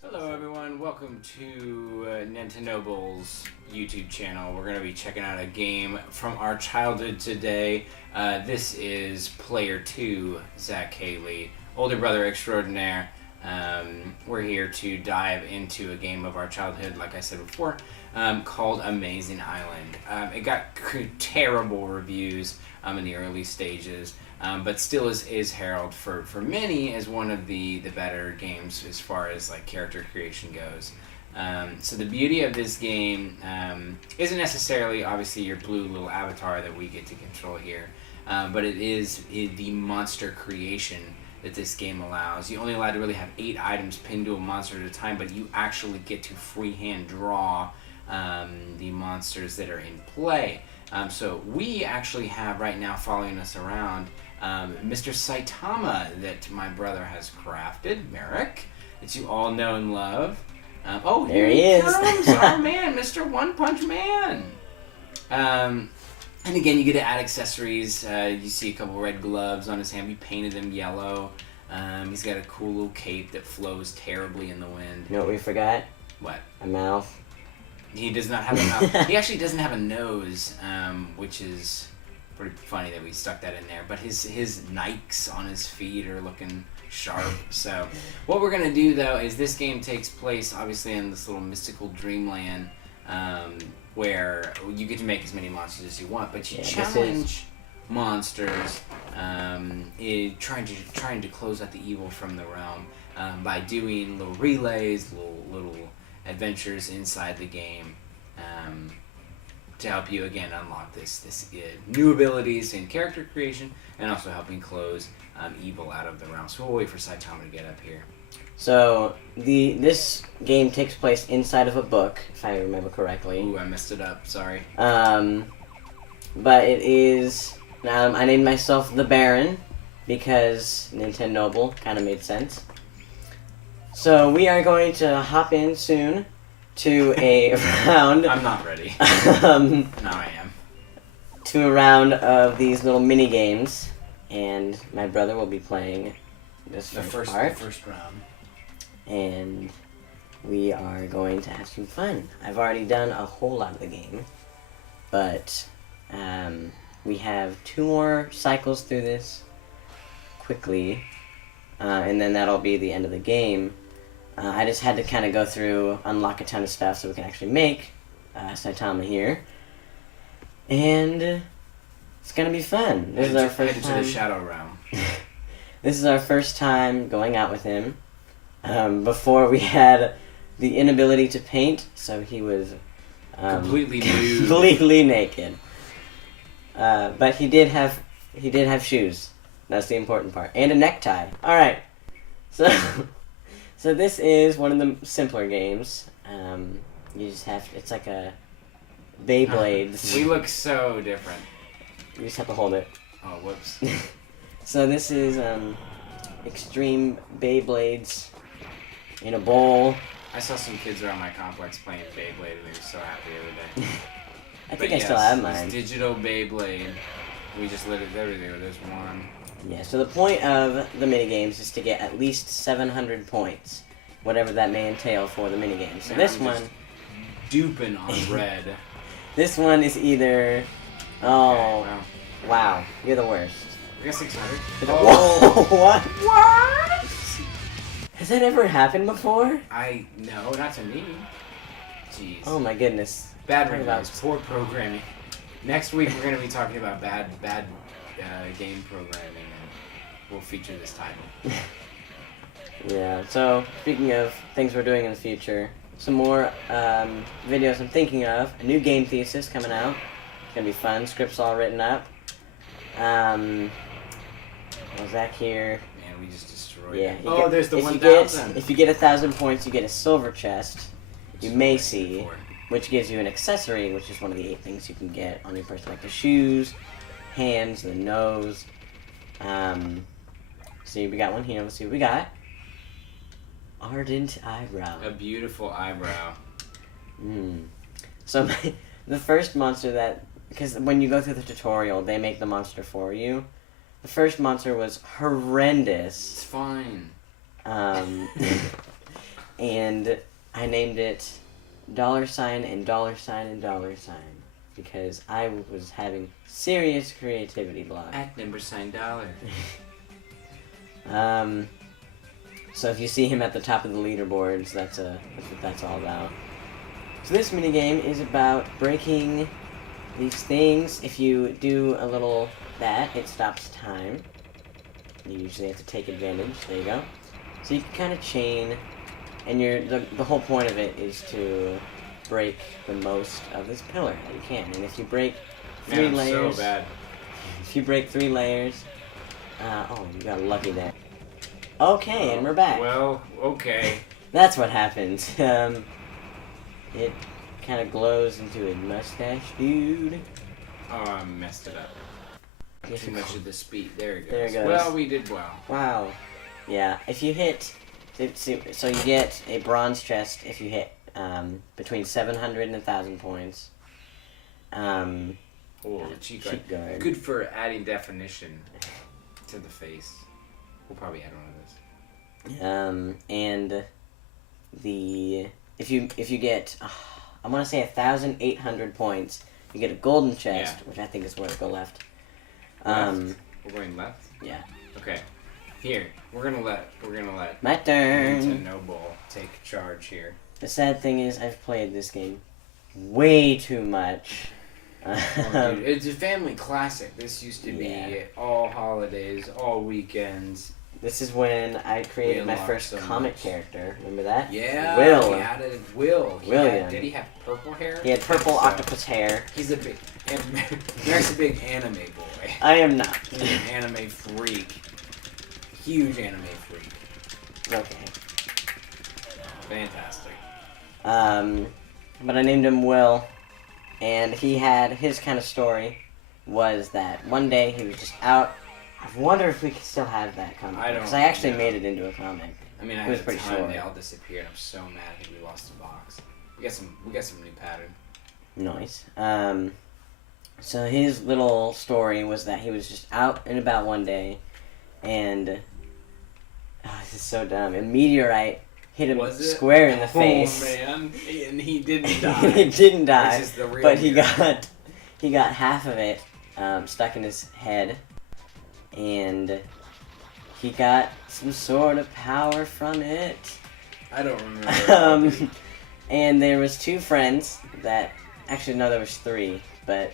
Hello everyone, welcome to Nintendo's YouTube channel. We're going to be checking out a game from our childhood today. This is Player 2, Zach Hailey, older brother extraordinaire. We're here to dive into a game of our childhood, like I said before, called Amazing Island. It got terrible reviews in the early stages. But still is heralded for many as one of the better games as far as like character creation goes. So the beauty of this game isn't necessarily obviously your blue little avatar that we get to control here, but it is the monster creation that this game allows. You're only allowed to really have 8 items pinned to a monster at a time, but you actually get to freehand draw the monsters that are in play. So we actually have right now following us around Mr. Saitama that my brother has crafted, Merrick, that you all know and love. Oh, there he is. Oh man, Mr. One Punch Man. And again, you get to add accessories. You see a couple red gloves on his hand. We painted them yellow. He's got a cool little cape that flows terribly in the wind. You know what we forgot? What? A mouth. He does not have a mouth. He actually doesn't have a nose, which is pretty funny that we stuck that in there. But his Nikes on his feet are looking sharp. So what we're gonna do though is this game takes place obviously in this little mystical dreamland, where you get to make as many monsters as you want, but you challenge monsters, trying to close out the evil from the realm by doing little relays, little adventures inside the game, to help you again unlock this new abilities in character creation and also helping close evil out of the realm. So we'll wait for Saitama to get up here. So this game takes place inside of a book, if I remember correctly. Ooh, I messed it up. Sorry. But it is. I named myself the Baron because Nintendo kind of made sense. So we are going to hop in soon to a round. I'm not ready. Now I am. To a round of these little mini games, and my brother will be playing the first round. And we are going to have some fun. I've already done a whole lot of the game, but we have 2 more cycles through this quickly, and then that'll be the end of the game. I just had to kind of go through, unlock a ton of stuff so we can actually make Saitama here. And it's going to be fun. This is our first time. To the Shadow Realm. This is our first time going out with him. Before we had the inability to paint, so he was completely nude. Completely naked. But he did have shoes. That's the important part. And a necktie. Alright. So this is one of the simpler games. You just have, it's like a Beyblades. We look so different. You just have to hold it. Oh, whoops. So this is extreme Beyblades in a bowl. I saw some kids around my complex playing Beyblade and they were so happy the other day. I think I still have mine. Digital Beyblade. We just lit it there. There's one. Yeah, so the point of the minigames is to get at least 700 points, whatever that may entail for the minigames. So this one... duping on red. This one is either... Oh, okay, wow, you're the worst. I got 600. Oh, what? What? Has that ever happened before? No, not to me. Jeez. Oh my goodness. Bad reviews, poor programming. Next week we're going to be talking about bad game programming, and we'll feature this title. Yeah, so speaking of things we're doing in the future, some more videos I'm thinking of. A new game thesis coming out. It's going to be fun. Script's all written up. Zach here. Man, we just destroyed it. There's the 1,000. If you get 1,000 points, you get a silver chest. You may see, which gives you an accessory, which is one of the 8 things you can get on your person, like the shoes, hands, the nose. See, we got one here. Let's see what we got. Ardent eyebrow. A beautiful eyebrow. So the first monster that, because when you go through the tutorial, they make the monster for you. The first monster was horrendous. It's fine. And I named it $sign and $sign and $sign because I was having serious creativity block. At $. So if you see him at the top of the leaderboards, that's what that's all about. So this minigame is about breaking these things. If you do a little that, it stops time. You usually have to take advantage. There you go. So you can kind of chain, and the whole point of it is to break the most of this pillar that you can. And if you break three layers, so bad. If you break 3 layers, oh, you got lucky there. Okay, and we're back. Well, okay. That's what happens. It kind of glows into a mustache dude. Oh, I messed it up. Too much of the speed. There it goes. There it goes. Well, we did well. Wow. Yeah, if you hit... So you get a bronze chest if you hit between 700 and 1,000 points. Oh, cheek guard. Good for adding definition to the face. We'll probably add one of this. And if you get I want to say 1,800 points, you get a golden chest, which I think is where to go left. We're going left? Yeah. Okay. Here, we're gonna let my turn. Noble take charge here. The sad thing is I've played this game way too much. Oh, dude, it's a family classic. This used to be all holidays, all weekends. This is when I created my first comic character. Remember that? Yeah. Will. He added Will. William. Did he have purple hair? He had purple octopus hair. He's a big. Eric's a big anime boy. I am not. He's an anime freak. Huge anime freak. Okay. Fantastic. But I named him Will, and he had his kind of story was that one day he was just out. I wonder if we can still have that comic. Because I actually made it into a comic. I mean, it was pretty short. They all disappeared. I'm so mad that we lost the box. We got some new pattern. Nice. So his little story was that he was just out and about one day, and this is so dumb. A meteorite hit him square in the face. Oh man! And he didn't die. He didn't die, which is the real but he got half of it stuck in his head, and he got some sort of power from it. I don't remember. And there was 2 friends that actually no, there was 3, but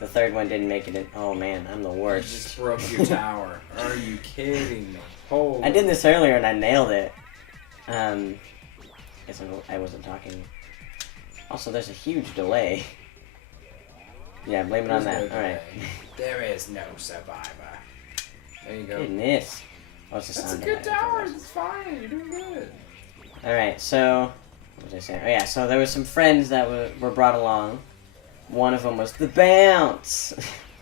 the third one didn't make it in. Oh man, I'm the worst. You just broke your tower. Are you kidding me? Holy. I did this earlier and I nailed it. Guess I wasn't talking. Also, there's a huge delay. Yeah, blame it on that. Alright. There is no survivor. There you go. Goodness. Oh, it's That's a good tower. It's fine. You're doing good. Alright, so... What was I saying? Oh yeah, so there were some friends that were brought along. One of them was the Bounce.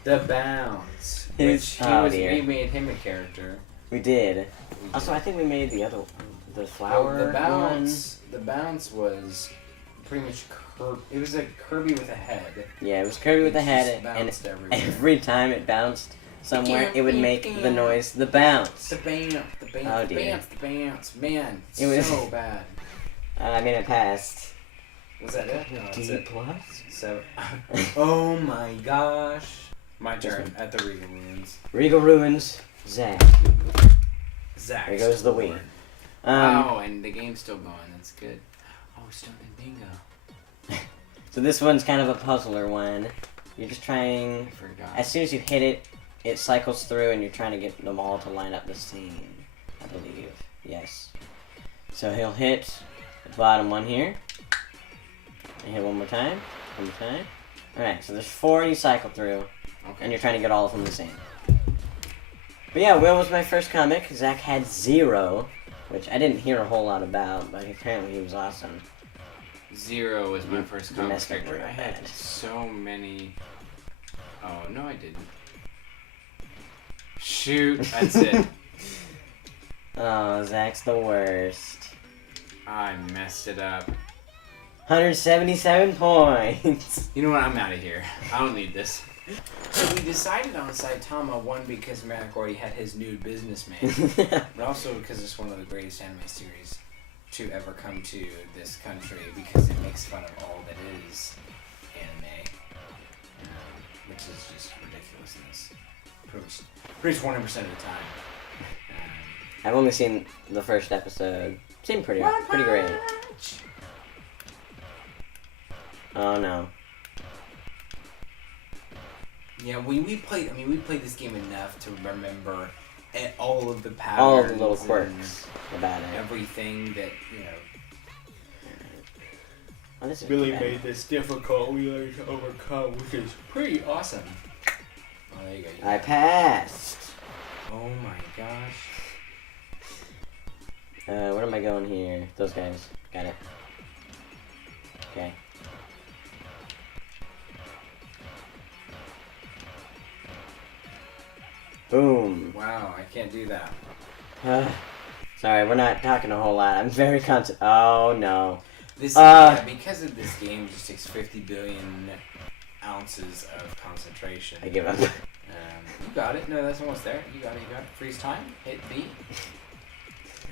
The Bounce. We made him a character. We did. Also, I think we made the other one. The flower one. The Bounce was pretty much it was a Kirby with a head. Yeah, it was Kirby with a head, and every time it bounced somewhere, it would make the noise, the bounce. The bounce, Oh, dear. the bounce. Man, It was so bad. I mean, it passed. Was that it? No, that's D it. plus? So, oh my gosh. My turn at the Regal Ruins. Regal Ruins, Zach. Zach. There goes the wing. Oh, and the game's still going. That's good. Oh, we're still in bingo. So this one's kind of a puzzler one. You're just trying... I forgot. As soon as you hit it, it cycles through and you're trying to get them all to line up the same. I believe. Yes. So he'll hit the bottom one here. And hit one more time. One more time. Alright, so there's 4 you cycle through. Okay. And you're trying to get all of them the same. But yeah, Will was my first comic. Zach had 0, which I didn't hear a whole lot about, but apparently he was awesome. 0 was my first comic character. I had bad. so many. Oh, no, I didn't. Shoot, that's it. Oh, Zach's the worst. I messed it up. 177 points. You know what? I'm out of here. I don't need this. So we decided on Saitama, one because Mac already had his nude businessman, but also because it's one of the greatest anime series to ever come to this country because it makes fun of all that is anime, which is just ridiculousness. Pretty much 100% of the time. I've only seen the first episode. Seemed pretty great. Oh no. Yeah, we played this game enough to remember all of the patterns, all of the little quirks about it. Everything that Oh, this is really made this difficult. We learned to overcome, which is pretty awesome. Oh, there you go. I passed. Oh my gosh. Where am I going here? Those guys. Got it. Okay. Boom. Wow, I can't do that. Sorry, we're not talking a whole lot. I'm very Oh no. This because of this game, it just takes 50 billion ounces of concentration. I give up. You got it. No, that's almost there. You got it. Freeze time. Hit B.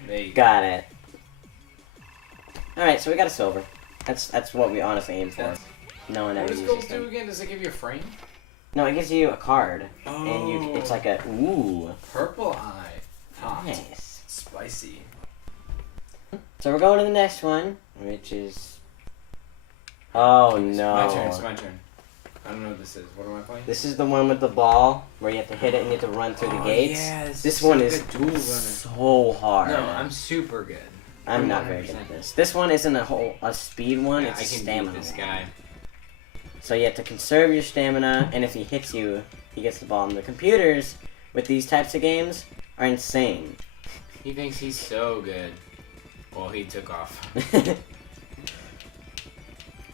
There you go. Got it. All right, so we got a silver. That's what we honestly aim for. No one ever What does uses gold do them. again? Does it give you a frame? No, it gives you a card, Oh. and it's like a ooh. Purple eye. Hot. Nice. Spicy. So we're going to the next one, which is. Oh no. My turn. It's my turn. I don't know what this is. What am I playing? This is the one with the ball where you have to hit it and you have to run through the gates. Yeah, this one is dual runner. so hard. No, I'm super good. I'm not very good at this. This one isn't a speed one, Yeah, it's I a can stamina beat this one. guy. So you have to conserve your stamina, and if he hits you, he gets the ball. And the computers with these types of games are insane. He thinks he's so good. Well, he took off.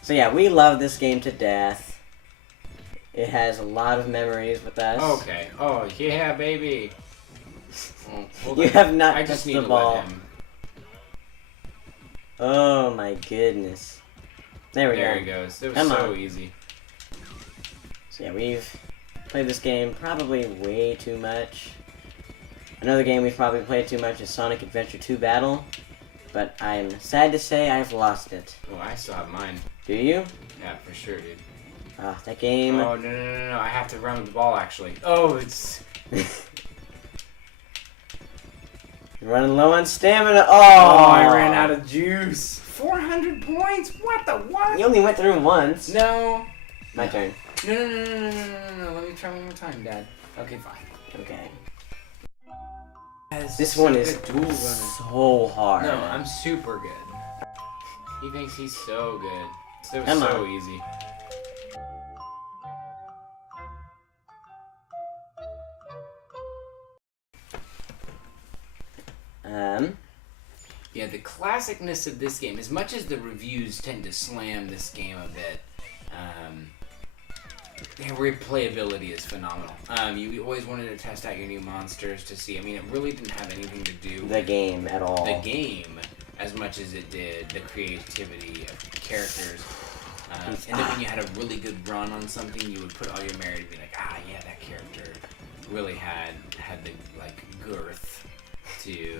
So yeah, we love this game to death. It has a lot of memories with us. Okay. Oh, yeah, baby. Oh, hold You on. have not I touched just need the to ball. let him. Oh my goodness. There we There go. he goes. It was Come so on. easy. So yeah, we've played this game probably way too much. Another game we've probably played too much is Sonic Adventure 2 Battle. But I'm sad to say I've lost it. Oh, I still have mine. Do you? Yeah, for sure, dude. Ah, that game. Oh, no. I have to run with the ball, actually. Oh, it's... You're running low on stamina. Oh, I Oh, ran out of juice. 400 points? What the what? You only went through once. No. My turn. No. Let me try one more time, Dad. Okay, fine. Okay. That's This one such is a dual runner. so hard. No, I'm super good. He thinks he's so good. It was Come so on. easy. Yeah, the classicness of this game, as much as the reviews tend to slam this game a bit, the replayability is phenomenal. You always wanted to test out your new monsters to see. I mean, it really didn't have anything to do The game at all. the game as much as it did the creativity of characters. And then when you had a really good run on something, you would put all your merit and be like, yeah, that character really had the like girth to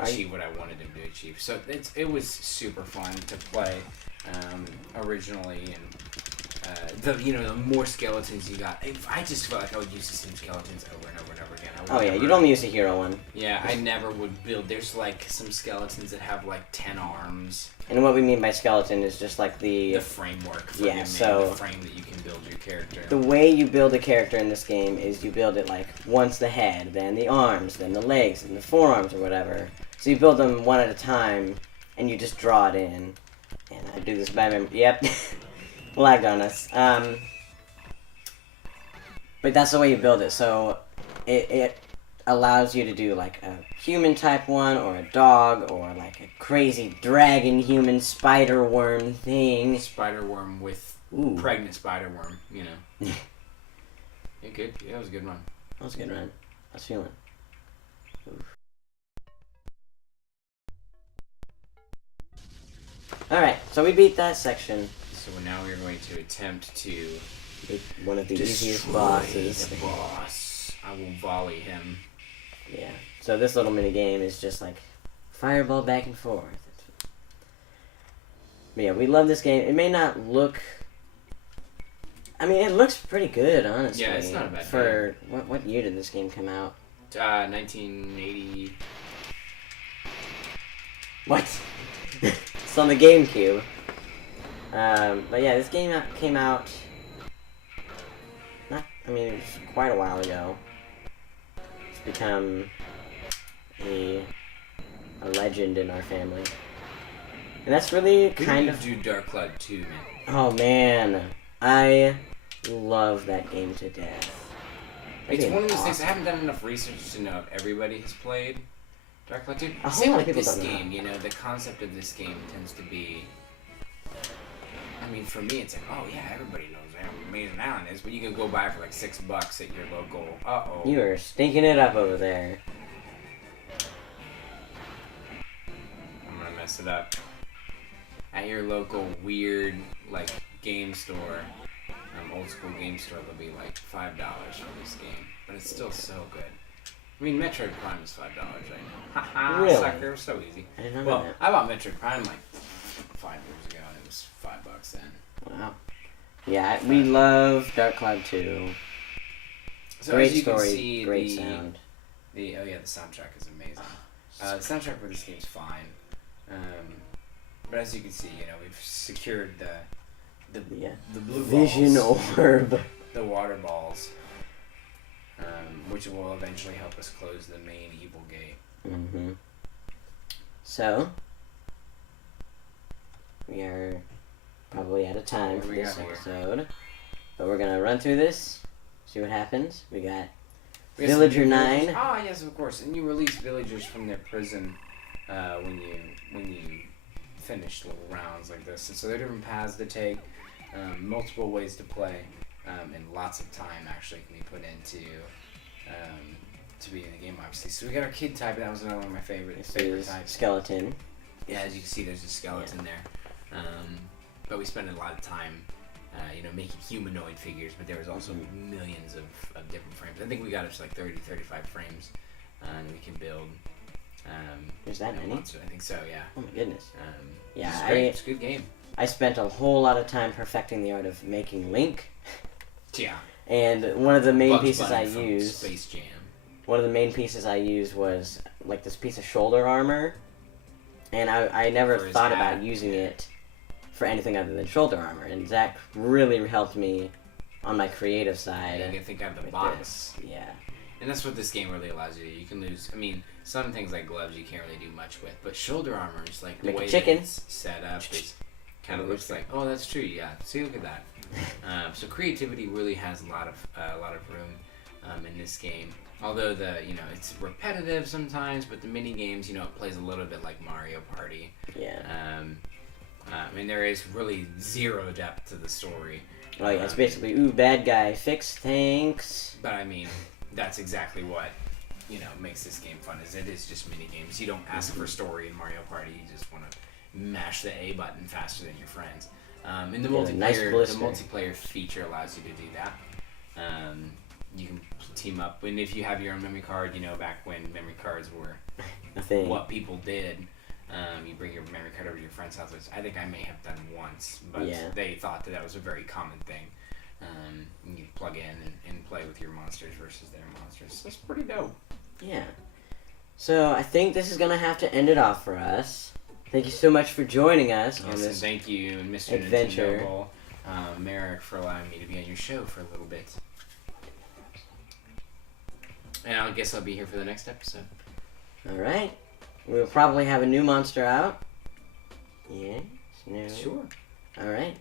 achieve what I wanted him to achieve. So it was super fun to play originally, and the more skeletons you got, I just felt like I would use the same skeletons over and over and over again. Oh yeah, you'd only use the hero one. Yeah, I never would build. There's like some skeletons that have like 10 arms. And what we mean by skeleton is just like The framework for Yeah, so the frame that you can build your character. the way you build a character in this game is you build it like once the head, then the arms, then the legs, and the forearms or whatever. So you build them one at a time, and you just draw it in. And I do this by memory. Yep, lagged on us. But that's the way you build it. So it allows you to do like a human type one, or a dog, or like a crazy dragon human spider worm thing. Spider worm with Ooh. pregnant spider worm, Yeah, good. Yeah, that was a good one. That was a good run. I was feeling. Alright, so we beat that section. So now we're going to attempt to Beat one of the easiest destroy bosses. the boss. I will volley him. Yeah. So this little mini game is just like fireball back and forth. But yeah, we love this game. It may not look... I mean, it looks pretty good, honestly. Yeah, it's not a bad For what year did this game come out? 1980. What? It's on the GameCube. But yeah, this game came out... it was quite a while ago. It's become a legend in our family. And that's really kind of... do Dark Cloud 2, man. Oh, man. I love that game to death. It's one of those things, I haven't done enough research to know if everybody has played Dark Cloud 2. Same with this game, you know, the concept of this game tends to be... I mean, for me, it's like, oh yeah, everybody knows how amazing Island is, but you can go buy it for like $6 at your local. Uh-oh. You are stinking it up over there. I'm gonna mess it up. At your local weird, like, game store, old school game store, they'll be like $5 for this game, but it's still so good. I mean, Metroid Prime is $5 right now. Haha, really? Sucker, so easy. I didn't know well, that. I bought Metroid Prime like 5 years ago, and it was $5 then. Wow. Yeah, we love Dark Cloud 2. So great as you story, can see, great sound. The soundtrack is amazing. The soundtrack for this game is fine, but as you can see, you know, we've secured the blue Vision balls, orb, the water balls, which will eventually help us close the main evil gate. Mm-hmm. So we are probably out of time for this episode, but we're gonna run through this, see what happens. We got Villager 9. Ah, yes, of course. And you release villagers from their prison when you finish little rounds like this. And so there are different paths to take, multiple ways to play, and lots of time actually can be put into to be in the game, obviously. So we got our kid type, and that was another one of my favorite types. Skeleton. Yeah, as you can see, there's a skeleton there. But we spent a lot of time making humanoid figures, but there was also millions of different frames. I think we got up to like 30, 35 frames, and we can build. There's that many? Monster. I think so, yeah. Oh my goodness. It's great. It's a good game. I spent a whole lot of time perfecting the art of making Link. Yeah. And one of the main Bugs pieces Bunny I from used... Space Jam. One of the main pieces I used was like this piece of shoulder armor. And I never thought about using it for anything other than shoulder armor. And Zach really helped me on my creative side. You can think out of the box. Yeah. And that's what this game really allows you to do. You can lose... I mean, some things like gloves you can't really do much with. But shoulder armor is like the way that it's set up. It kind of looks like... Oh, that's true, yeah. See, look at that. So creativity really has a lot of room in this game. Although it's repetitive sometimes, but the mini games, it plays a little bit like Mario Party. Yeah. I mean, there is really zero depth to the story. Oh yeah, it's basically bad guy, fix things. But I mean, that's exactly what makes this game fun. Is it is just mini games. You don't ask for story in Mario Party. You just want to mash the A button faster than your friends. And the multiplayer feature allows you to do that. You can team up, and if you have your own memory card, back when memory cards were what people did, you bring your memory card over to your friend's house, which I think I may have done once, but they thought that was a very common thing. You plug in and play with your monsters versus their monsters. That's pretty dope. Yeah. So I think this is going to have to end it off for us. Thank you so much for joining us on this thank you, Mr. adventure. Merrick, for allowing me to be on your show for a little bit. And I guess I'll be here for the next episode. Alright. We'll probably have a new monster out. Yes? No? Sure. Alright.